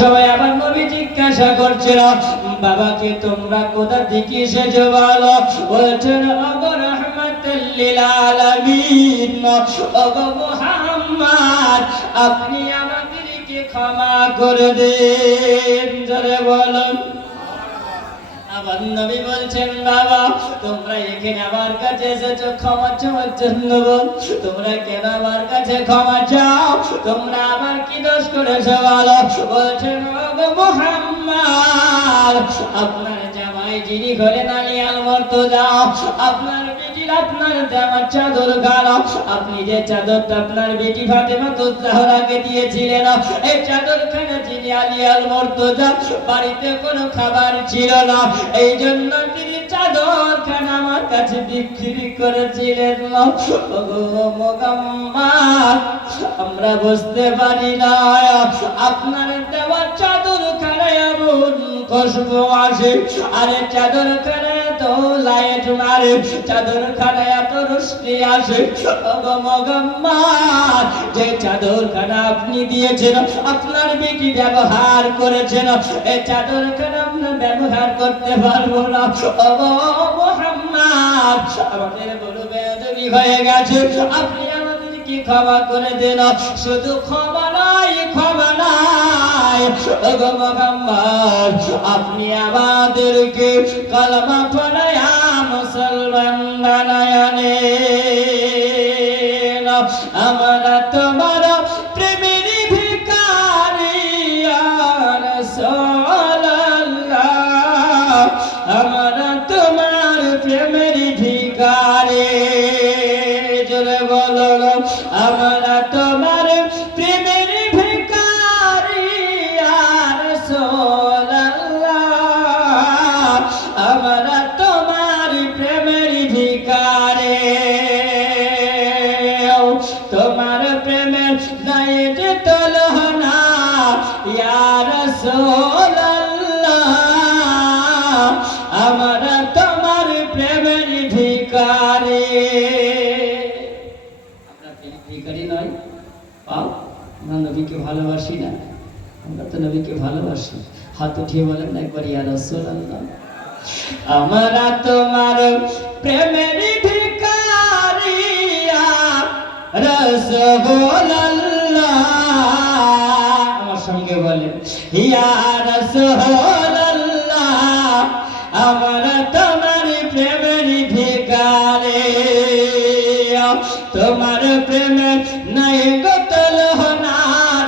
সবাই আবার নবী জিজ্ঞাসা করছিল, বাবাকে তোমরা কোথা থেকে এসেছো বলো? বলছেন, ওগো রাহমাতুল লিল আলামিন, ওগো মুহাম্মদ, আপনি আমাদেরকে ক্ষমা করে দেন। জোরে বলুন। আবার নবী বলছেন, বাবা তোমরা এখানে আমার কাছে এসেছো ক্ষমা চাওয়ার জন্য, তোমরা কেন আমার কাছে ক্ষমা চাও? তোমরা আবার কি দোষ করেছো বলো? বলছেন, ওগো মুহাম্মদ, আপনার জামাই যিনি হলেন আলিয়াল মুর্তজা, আপনার বেটির আপনার জামার চাদর গালো, আপনি যে চাদরটা আপনার বেটি ফাতেমাতুজ জাহরাকে দিয়েছিলেন, এই চাদরখানা যিনি আলিয়াল মুর্তজা, বাড়িতে কোনো খাবার ছিল না, এই জন্য তিনি চাদরখানা আমার কাছে বিক্রি করেছিলেন। ওগো মুহাম্মদ, আমরা বুঝতে পারি না আপনার দেওয়া চাদরখানায় এমন খুশবু আসে, আরে চাদরখানায় তো লাইট মারে, চাদরখানায় এত রোশনি আসে। ওগো মুহাম্মদ, যে চাদরখানা আপনি দিয়েছেন, আপনার বেটি ব্যবহার করেছেন, এই চাদরখানা আমরা ব্যবহার করতে পারবো না। ওগো মুহাম্মদ, আমাদের বড় বেয়াদবি হয়ে গেছে, আপনি আমাদেরকে ক্ষমা করে দেন। শুধু ক্ষমা নাই, ক্ষমা নাই, ওগো মুহাম্মদ, আপনি আমাদেরকে কালেমা পড়ায়া মুসলমান বানায়া নেন। আমরা তোমার প্রেমের ভিখারি ইয়া রাসূলুল্লাহ, আমরা তোমার প্রেমের ভিখারি। জোরে বলো, আমরা তোমার প্রেমের ভিখারি ইয়া রাসূলুল্লাহ, আমরা তোমার প্রেমের ভিখারি। তোমার প্রেমের নাই যে তুলনা ইয়া রাসূলুল্লাহ, আমরা তোমার প্রেমের ভিখারি। আমরা ভিখারি নই, পাও আমরা নবীকে ভালোবাসি না? আমরা তো নবীকে ভালোবাসি। হাত উঠিয়ে বলেন একবার ইয়া রাসূলুল্লাহ, আমরা তোমার প্রেমের ভিখারি ইয়া রাসূলুল্লাহ। আমার সঙ্গে বলেন, ইয়া রাসূলুল্লাহ, আমরা তোমার প্রেমের ভিখারি। তোমার প্রেমের নাই গো তুলনা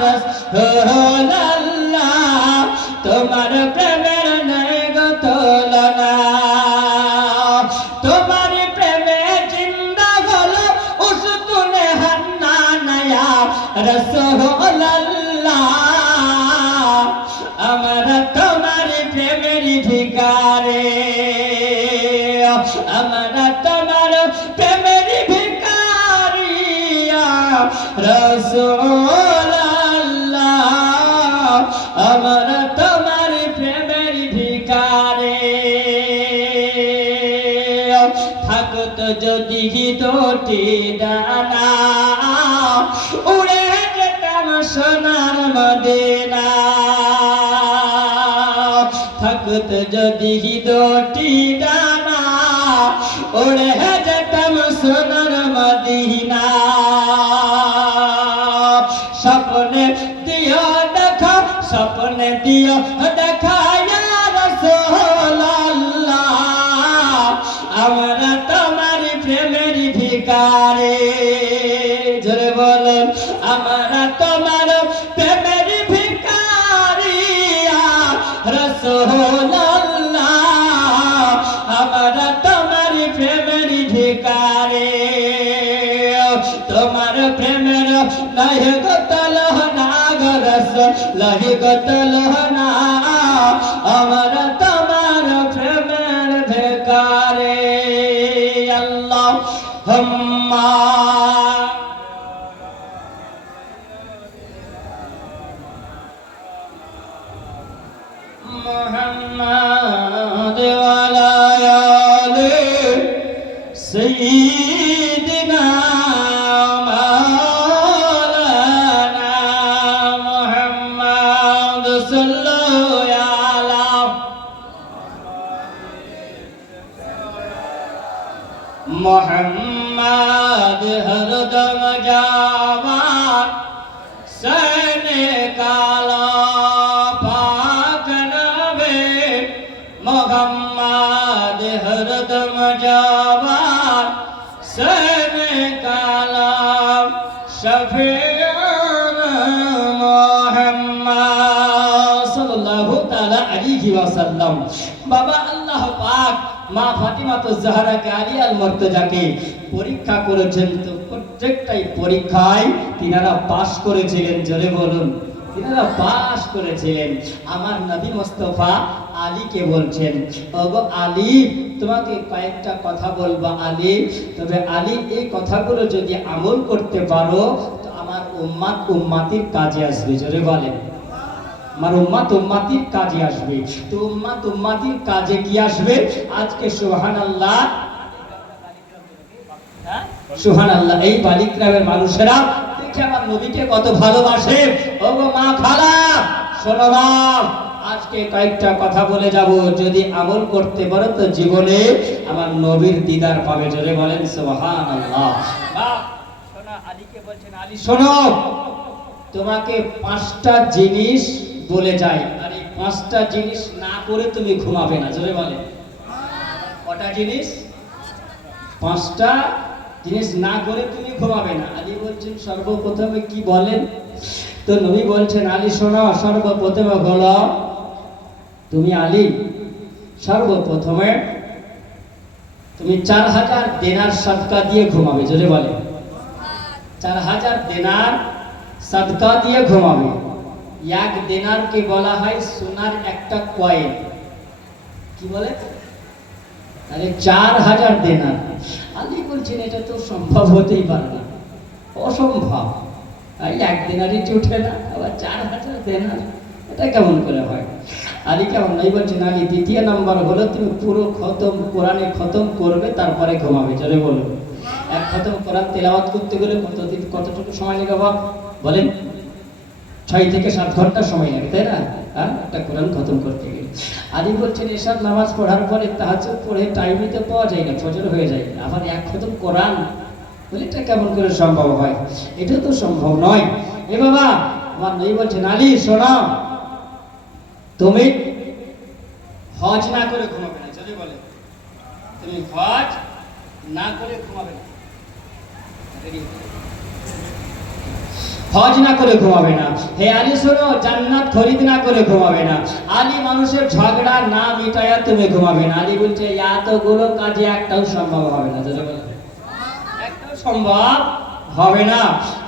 রাসূলুল্লাহ, তোমার প্রেমের নাই গো তুলনা। তোমার প্রেমে জিন্দা হলো উসতুনে হান্নানায়া রাসূলুল্লাহ, আমরা তোমার প্রেমের ভিখারি, আমরা তোমার প্রেমের ভিখারি ইয়া রাসূলুল্লাহ, আমরা তোমার প্রেমের ভিখারি। থাকত যদি দুটি ডানা, উড়ে যেতাম সোনার মদিনা। থাকত যদি দুটি ডানা, উড়ে যেতাম সোনার মদিনা। স্বপ্নে দিও দেখা, স্বপ্নে দিও দেখা ইয়া রাসূলুল্লাহ, আমরা তোমার প্রেমের ভিখারি। জোরে বলুন, আমরা তোমার প্রেমের ভিখারি ইয়া রাসূলুল্লাহ, আমরা তোমার প্রেমের ভিখারি। তোমার প্রেমের নাই গো তুলনা গো রাসূলুল্লাহ গো তুলনা, আমরা তোমার প্রেমের ভিখারি। আল্লাহুম্মা মুহাম্মাদ ওয়া আলা আলি সাইয়্যিদিনা মাওলানা মুহাম্মাদ সাল্লু আলা মুহাম্মদ হরদম জামান সনে কালা পাক নবে মুহাম্মদ হরদম জামান সনে কালা শফিউনা মুহাম্মদ সাল্লাল্লাহু তাআলা আলাইহি ওয়াসাল্লাম। বাবা আল্লাহ পাক মা ফাতিমাতুজ জাহরাকে আলিয়াল মুর্তজাকে পরীক্ষা করেছেন, তো প্রত্যেকটাই পরীক্ষায় তিনারা পাশ করেছিলেন। জোরে বলুন, তিনারা পাশ করেছিলেন। আমার নবী মুস্তাফা আলীকে বলছেন, ওগো আলী, তোমাকে কয়েকটা কথা বলবো আলী, তবে আলী এই কথাগুলো যদি আমল করতে পারো তো আমার উম্মাত উম্মাতির কাজে আসবে। জোরে বলেন, আমার উম্মাত উম্মাতির কাজে আসবে। তো উম্মাত উম্মাতির কাজে কি আসবে? আজকে সুবহানাল্লাহ, সুবহানাল্লাহ, এই বালিগ্রামের মানুষেরা দেখে আমার নবীকে কত ভালোবাসে। ওগো মা খালা, শোনো না, আজকে কয়েকটা কথা বলে যাব, যদি আমল করতে পারো তো জীবনে আমার নবীর দিদার পাবে। জোরে বলেন সুবহানাল্লাহ। বাপ শোনা, আলীকে বলছেন, আলী শোনো, তোমাকে 5টা জিনিস বলে যাই, আর এই 5টা জিনিস না করে তুমি ঘুমাবে না। জোরে বলে, কটা জিনিস? 5টা জিনিস না করে তুমি ঘুমাবে না। আলী বলছেন, সর্বপ্রথমে কি বলেন? তো নবী বলছেন, আলী শোনো, সর্বপ্রথমে হলো তুমি আলী সর্বপ্রথমে তুমি 4000 দিনার সাদকা দিয়ে ঘুমাবে। জোরে বলে, 4000 দিনার সাদকা দিয়ে ঘুমাবে। 1 দিনারকে বলা হয় সোনার একটা কয়েন। কি বলে? তাহলে 4000 দিনার। আলী বলছেন, এটা তো সম্ভব হতেই পারে না, অসম্ভব। তাই 1 দিনারই উঠে না, আবার 4000 দিনার, এটা কেমন করে হয়? আলী কেমন নাই বলছেন, আলী দ্বিতীয় নাম্বার হলো তুমি পুরো খতম কোরআনে খতম করবে, তারপরে ঘুমাবে। জোরে বলুন, এক খতম কোরআন তেলাওয়াত করতে গেলে কতটুকু সময় লাগে বাবা বলেন? 6 থেকে 7 ঘন্টা সময় লাগে, তাই না? একটা কোরআন খতম করতে গেলে। আলী বলছেন, এশার নামাজ পড়ার পরে তাহাজ্জুদ পড়ে টাইমই তো পাওয়া যায় না, ফজর হয়ে যায়, আবার 1 খতম কোরআন বলে এটা কেমন করে সম্ভব হয়? এটা তো সম্ভব নয়। এ বাবা, আমার নবী বলছেন, আলী শোনো, তুমি হজ না করে ঘুমাবে না। চলে বলে, তুমি হজ না করে ঘুমাবে না, হজ না করে ঘুমাবে না। হে আলী শোনো, জান্নাত খরিদ না করে ঘুমাবে না। আলী মানুষের ঝগড়া না মিটায়া তুমি ঘুমাবে না। আলী বলছে, এতগুলো কাজে একটাও সম্ভব হবে না। একটাও সম্ভব হবে না।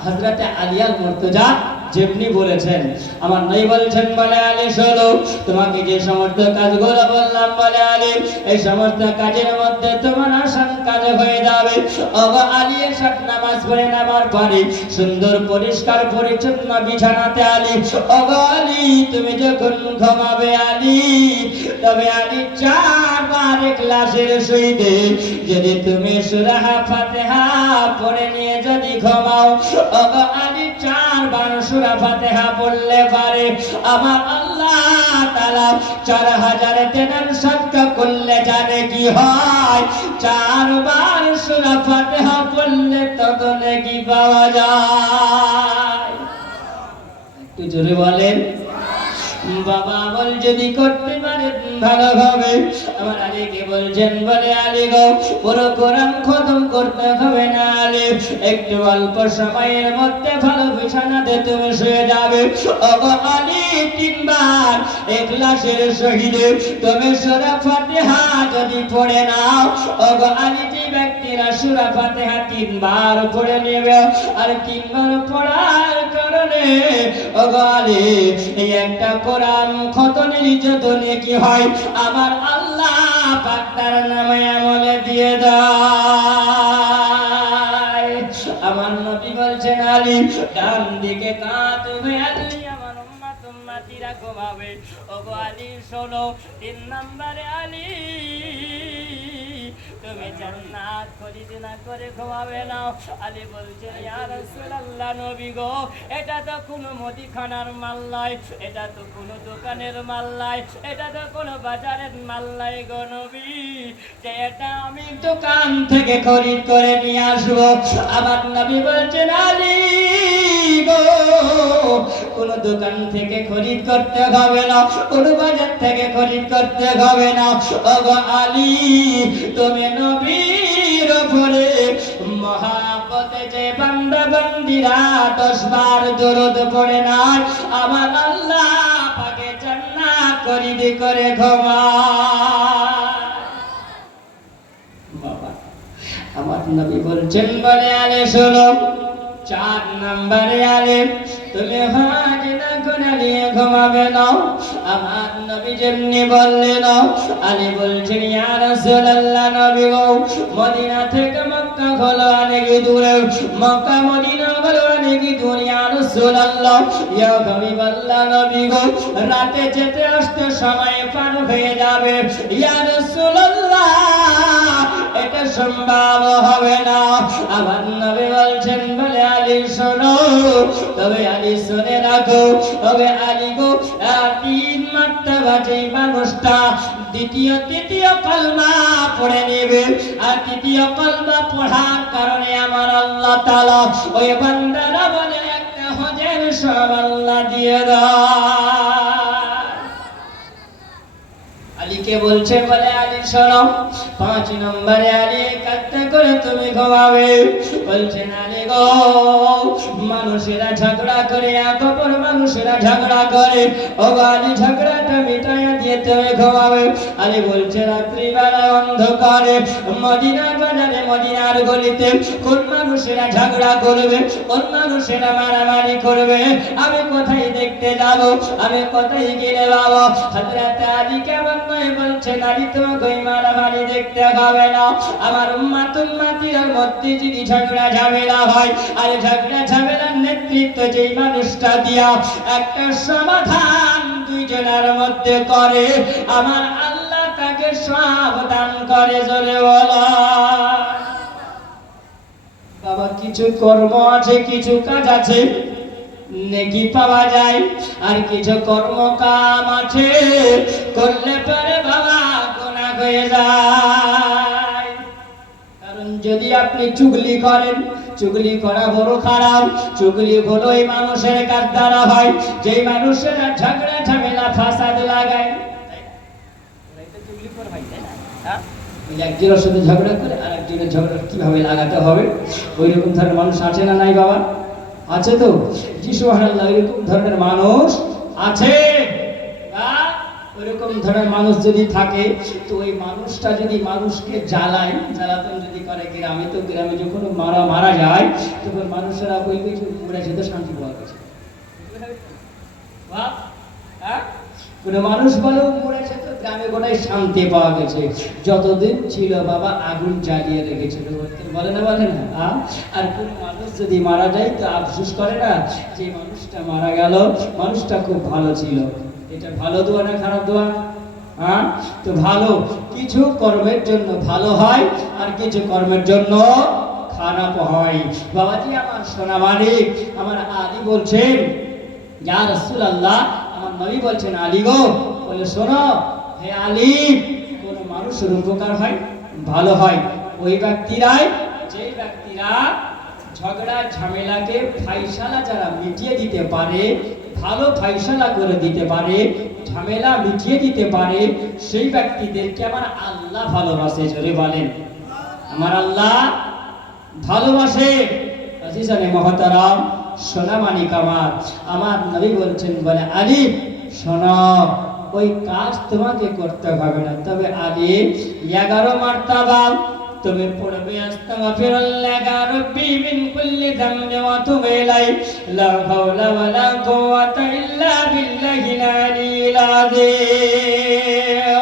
হযরতে আলিয়াল মুর্তজা যেমনি বলেছেন, আমার নবী বলছেন, বলে আলী শোনো, তোমাকে যে সমস্ত কাজগুলো বললাম, বলে আলী এই সমস্ত কাজের মধ্যে তোমার আসান কাজ হয়ে যাবে। ওগো আলী, এশার নামাজ পড়ে নামার পরে সুন্দর পরিষ্কার পরিচ্ছন্ন বিছানাতে আলী, ওগো আলী তুমি যখন ঘুমাবে আলী, তবে আলী 4 বার ইখলাসের সহিত যদি তুমি সূরা ফাতিহা পড়ে নিয়ে যদি ঘুমাও, ওগো আলী 4 বার সূরা ফাতিহা পড়লে পারে আমার আল্লাহ তাআলা 4000 দিনার সাদকা করলে জানে কি হয়? 4 বার সূরা ফাতিহা পড়লে তত নেকি পাওয়া যায়। একটু জোরে বলেন। বাবা বল, যদি করতে পারে ভালো হবে। আমার আলীকে বলছেন, বলে আলী গো, পুরো কোরআন খতম করতে হবে না আলী, একটু অল্প সময়ের মধ্যে ভালো বিছানাতে তুমি শুয়ে যাবে। ওগো আলী, 3 বার ইখলাসের সহিত তুমি সূরা ফাতিহা যদি পড়ে নাও, ওগো আলী যে ব্যক্তিরা সূরা ফাতিহা 3 বার পড়ে নেবে, আর 3 বার পড়ার কারণে ওগো আলী এই একটা কোরআন খতমের যত নেকি হয় আমার আল্লাহ পাক তার নামে আমলে দিয়ে দেয়। আমার নবী বলছেন, আলী ডান দিকে কাঁদবে আলী, আমার উম্মত উম্মতিরা ঘুমাবে। ওগো আলী শোনো, 3 নম্বরে আলী তুমি জান্নাত খরিদ না করে ঘুমাবে না। আলী বলছে ইয়া রাসূলুল্লাহ নবী গো, এটা তো কোনো মুদিখানার মাল নয়, এটা তো কোনো দোকানের মাল নয়, এটা তো কোনো বাজারের মাল নয় গো নবী, যে এটা আমি দোকান থেকে খরিদ করে নিয়ে আসবো। আমার নবী বলছেন আলী গো, কোন দোকান থেকে খরিদ করতে হবে না, কোন বাজার থেকে খরিদ করতে হবে না। ওগো আলী, তুমি নবীর উপরে মহাব্বতে যে বান্দা বান্দিরা 10 বার দরুদ পড়ে না, আমার আল্লাহ পাকে জান্নাত খরিদ করে ঘুমায়। বাবা, আমার নবী বলছেন বলে আলে শোনো, 4 নম্বরে আলে তুমি হাজ না করে নিয়ে ঘুমাবে না। আমার নবী যেমনি বললেন, আলী বলছেন ইয়া রাসূলুল্লাহ নবী গো, মদিনা থেকে মক্কা হলো অনেক দূরে, মক্কা মদিনা হলো অনেক দূরে। ইয়া রাসূলুল্লাহ, ইয়া হাবিবাল্লাহ নবী গো, রাতে যেতে আসতে সময় পার হয়ে যাবে। ইয়া রাসূলুল্লাহ, এটা সম্ভব হবে না। আমার নবী বলছেন বলে আলী শোনো, তবে আলী শুনে রাখো, তবে আলী গো, 3 মার্তবা যেই মানুষটা তৃতীয় কলমা পড়ে নেবে, আর তৃতীয় কলমা পড়ার কারণে আমার আল্লাহ তাআলা ওই বান্দারা বলে একটা হজের সওয়াব আল্লাহ দিয়ে দেয়। আলীকে বলছে বলে আলী শোনো, 5 নম্বরে আলী কাটতে করে তুমি ঘুমাবে। বলছেন আলী গো, মানুষেরা ঝগড়া করে, অপর মানুষেরা ঝগড়া করে, ও আলী ঝগড়াটা মিটাইয়া দিয়ে তুমি ঘুমাবে। আলী বলছে রাত্রিবেলা অন্ধকারে মদিনার বাজারে, মদিনার গলিতে কোন মানুষেরা ঝগড়া করবে, কোন মানুষেরা মারামারি করবে, আমি কোথায় দেখতে যাব, আমি কোথায় গেলে বাবা। হযরত আলী কেমন নয় বলছেন আলী তোমাকে ওই মারামারি দেখতে হবে না। আমার উম্মতির মধ্যে যদি ঝগড়া ঝামেলা হয়, আর ঝগড়া ঝামেলার নেতৃত্ব যেই মানুষটা দিয়া একটা সমাধান 2 জনের মধ্যে করে, আমার আল্লাহ তাকে সাবধান করে। জোরে বলো বাবা, কিছু কর্ম আছে, কিছু কাজ আছে নেকি পাওয়া যায়, আর কিছু কর্ম কাম আছে করলে পরে বাবা গুনাহ হয়ে যায়। কারণ যদি আপনি চুগলি করেন, চুগলি করা বড় খারাপ। চুগলি হলো এই মানুষের কাজ দ্বারা হয়, যেই মানুষেরা ঝগড়া ঝামেলা ফাসাদ লাগায়, চুগলি করে হয়, তাই না? একজনের সাথে ঝগড়া করে আর একজনের ঝগড়া কিভাবে লাগাতে হবে, ওই রকম ধরনের মানুষ আছে না নাই বাবা? আছে তো, জি সুবহানাল্লাহ, এরকম ধরনের মানুষ আছে। ওইরকম ধরনের মানুষ যদি থাকে, তো ওই মানুষটা যদি মানুষকে জ্বালাতন যদি করে গ্রামে, তো গ্রামে যখন মারা যায়, তখন মানুষেরা বলবে যে মরে যেতে শান্তি পাওয়া গেছে। কোনো মানুষ বলে মরেছে তো গ্রামে গোটাই শান্তি পাওয়া গেছে। যতদিন ছিল বাবা আগুন জ্বালিয়ে রেখেছিল, বলে না বলে না। আর কোন মানুষ যদি মারা যায় তো আফসোস করে না যে মানুষটা মারা গেল, মানুষটা খুব ভালো ছিল। এটা ভালো দোয়া না খারাপ দোয়া? তো ভালো কিছু কর্মের জন্য ভালো হয়, আর কিছু কর্মের জন্য খারাপ হয়। বাবাজি আমার সোনা মালিক আমার আলী বলছেন ইয়া রাসূলুল্লাহ, আমার নবী বলছেন আলী গো, বলে শোনো হে আলী, কোন মানুষের উপকার হয়, ভালো হয় ওই ব্যক্তিরাই, যেই ব্যক্তিরা ঝগড়া ঝামেলাকে ফাইসালা যারা মিটিয়ে দিতে পারে, ভালো ফাইসালা করে দিতে পারে, ঝামেলা মিটিয়ে দিতে পারে, সেই ব্যক্তিদেরকে আমার আল্লাহ ভালোবাসে। জোরে বলেন আমার আল্লাহ ভালোবাসে। আজিজানে মুহতারাম, সোনা মানিক আমার নবী বলছেন বলে আলী শোনো, ওই কাজ তোমাকে করতে হবে না, তবে আলী 11 মারতাবা তুমি পড়বে আস্তাগফিরুল্লাহ রাব্বি মিন কুল্লি যামবি ওয়া তুবু ইলাই, লা হাওলা ওয়ালা কুওয়াতা ইল্লা বিল্লাহিল আলিয়্যিল আযীম।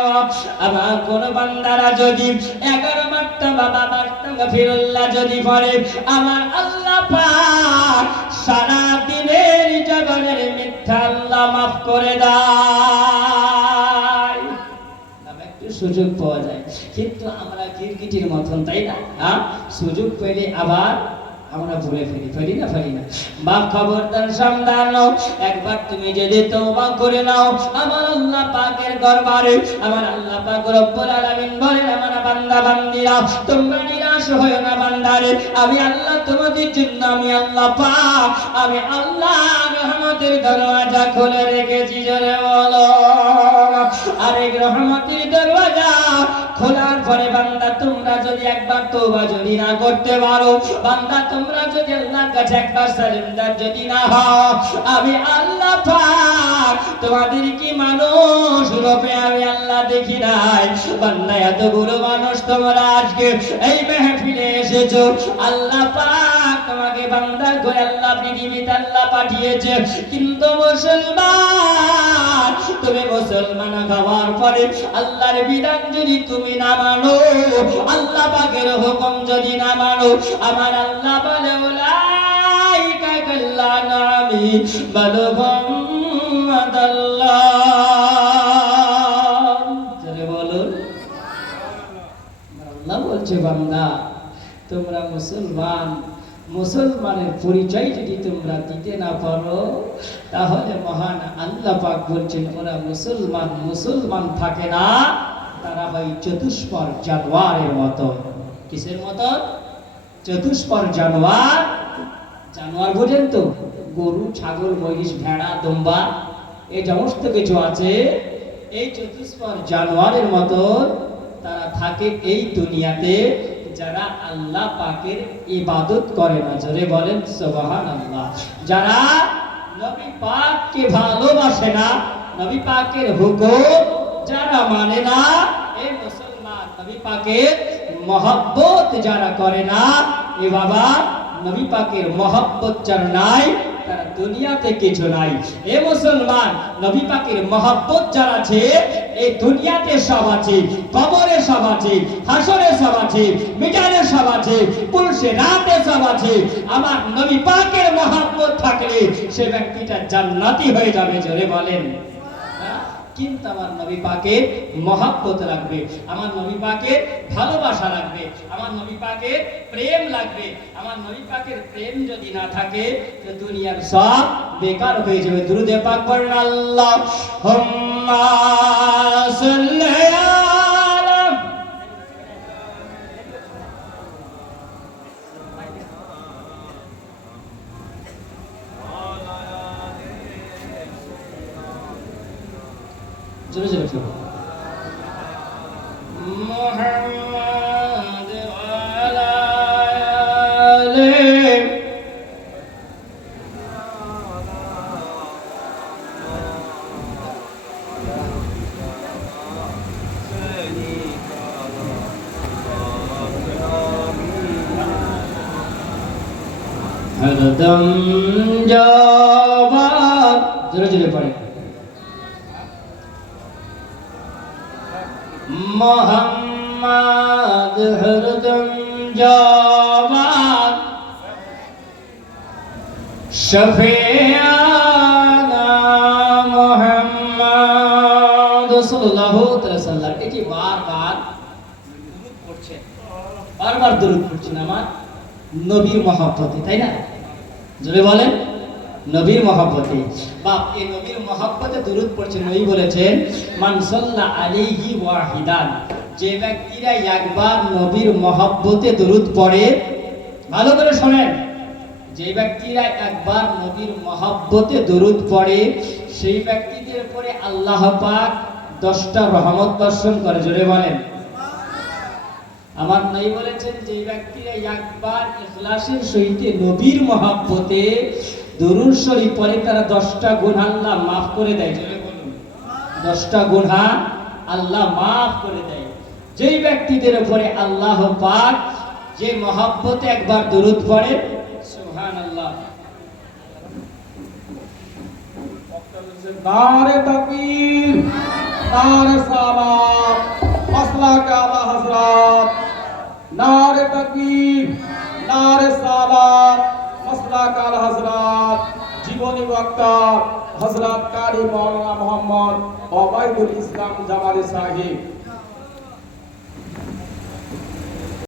আমার কোন বান্দারা যদি 11 মারতাবা বাবা আস্তাগফিরুল্লাহ যদি পড়ে, আমার আল্লাহ পাক সারা দিনের জীবনের মিথ্যা আল্লাহ মাফ করে দেয়। একটু সুযোগ পাওয়া যায়, কিন্তু আমরা কি গিরগিটির মতন, তাই না? সুযোগ পেলে আবার আমরা ভুলে ফেলি না। বাপ খবরদার সাবধান নাও, একবার তুমি যদি তওবা করে নাও আমার আল্লাহ পাকের দরবারে, আমার আল্লাহ পাক রব্বুল আলামিন বলেন আমার বান্দা বান্দিরা তোমরা নিরাশ হয়ো না বান্দারে, আমি আল্লাহ তোমাদের জন্য আমি আল্লাহ পাক আমি আল্লাহ রহমতের দরওয়াজা খুলে রেখেছি। জোরে বলো আরেক রহমতের দরওয়াজা খোলার পরে বান্দা তোমরা যদি একবার তওবা যদি না করতে পারো, বান্দা তোমরা যদি আল্লাহর কাছে একবার সারেন্ডার যদি না হও, আমি আল্লাহ পাক তোমাদের কি মানুষ রূপে আমি আল্লাহ দেখি নাই। বান্দা এতগুলো মানুষ তোমরা আজকে এই মেহফিলে এসেছো, আল্লাহ পাক তোমাকে বান্দা করে আল্লাহ পৃথিবীতে আল্লাহ পাঠিয়েছে, কিন্তু মুসলমান তুমি মুসলমান হওয়ার পরে আল্লাহর বিধান যদি তুমি না মানো, আল্লাহ পাকের হুকুম যদি না মানো, আমার আল্লাহ বলে উলাইকা কাল্লানামি বালহুম আদাল্লাহ। জোরে বলুন আল্লাহ বলছে বান্দা তোমরা মুসলমানের পরিচয় যদি তোমরা দিতে না পারো, তাহলে মহান আল্লাহ পাক বলছেন ওরা মুসলমান থাকে না, তারা হয় চতুষ্পদ জানোয়ারের মতো। কিসের মতো? চতুষ্পদ জানোয়ার বোঝেন তো? গরু, ছাগল, মহিষ, ভেড়া, দুম্বা এই সমস্ত কিছু আছে, এই চতুষ্পদ জানোয়ারের মতো তারা থাকে এই দুনিয়াতে, যারা আল্লাহ পাকের ইবাদত করে না। জোরে বলেন সুবহানাল্লাহ। যারা নবী পাককে ভালোবাসে না, নবী পাকের হুকুম যারা মানে না, এই মুসলমান নবী পাকের মহব্বত যারা করে না, এ বাবা নবী পাকের মহব্বত যার নাই তারা দুনিয়াতে কিছু নাই। এ মুসলমান নবী পাকের মহব্বত যার আছে এই দুনিয়াতে সব আছে, কবরে সব আছে, হাসরে সব আছে, মিজানে সব আছে, পুরুষে রাতে সব আছে। আমার নবী পাকের মহব্বত থাকলে সে ব্যক্তিটা জান্নাতি হয়ে যাবে। জোরে বলেন। কিন্তু আমার নবী পাকের মহব্বত লাগবে, আমার নবী পাকের ভালোবাসা লাগবে, আমার নবী পাকের প্রেম লাগবে। আমার নবী পাকের প্রেম যদি না থাকে তো দুনিয়ার সব বেকার হয়ে যাবে। দুরূদে পাক পড়েন আল্লাহুম্মা সাল্লি আলা জোরে জোরে মুহাম্মাদ ওয়ালা আলিহি হরদম জবাব। জোরে জোরে পড়ে মোহাম্মদ হরদম জবাব শফিয়ানা মুহাম্মদ সাল্লাল্লাহু আলাইহি ওয়াসাল্লাম। এটি বারবার দুরূদ পড়ছেন, বারবার দুরূদ পড়ছেন আমার নবীর মহব্বতে, তাই না? জোরে বলেন নবীর মহব্বতে। বাপ এই নবীর মহব্বতে দুরূদ পড়ছেন। নবী বলেছেন মান সাল্লা আলাইহি ওয়াহিদান, যে ব্যক্তিরা একবার নবীর মহব্বতে দুরূদ পড়ে, ভালো করে শুনেন, যে ব্যক্তিরা একবার নবীর মহব্বতে দুরূদ পড়ে সেই ব্যক্তিদের উপরে আল্লাহ পাক 10টা রহমত বর্ষণ করে। জোরে বলেন। আমার নবী বলেছেন যে ব্যক্তিরা একবার ইখলাসের সহিত নবীর মহব্বতে দুরূদ শরীফ পড়ে তারা 10টা গুনাহ আল্লাহ maaf করে দেয়। জোরে বলুন 10টা গুনাহ আল্লাহ maaf করে দেয়। যেই ব্যক্তিদের উপরে আল্লাহ পাক যে মহব্বতে একবার দুরূদ পড়ে, সুবহানাল্লাহ। নারে তাকবীর, নারে সালাত, মাসলাক আলা হযরত। নারে তাকবীর, নারে সালাত, মাসলাক আলা হযরত। জীবনী বক্তা হযরত কারি মাওলানা মোহাম্মদ ওবাইদুল ইসলাম জামালি সাহেব।